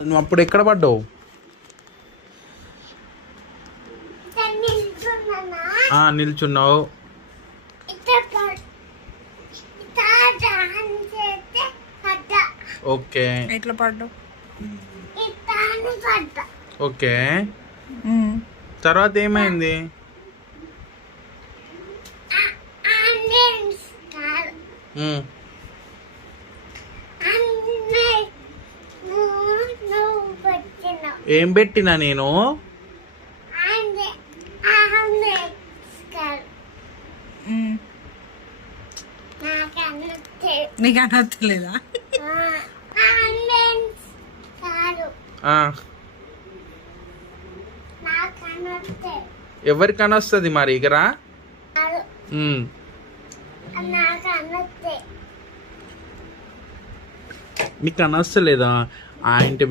నువ్వు అప్పుడు ఎక్కడ పడ్డావు? నిల్చున్నావు. ఓకే, ఎట్లా పడ్డావు? ఓకే. తర్వాత ఏమైంది? ఏం పెట్టినా నేను? నీకు అనొత్తలేదా? ఎవరికైనా వస్తుంది మరి ఇకరా. నీకు అనొస్తలేదా? ఆ ఇంటి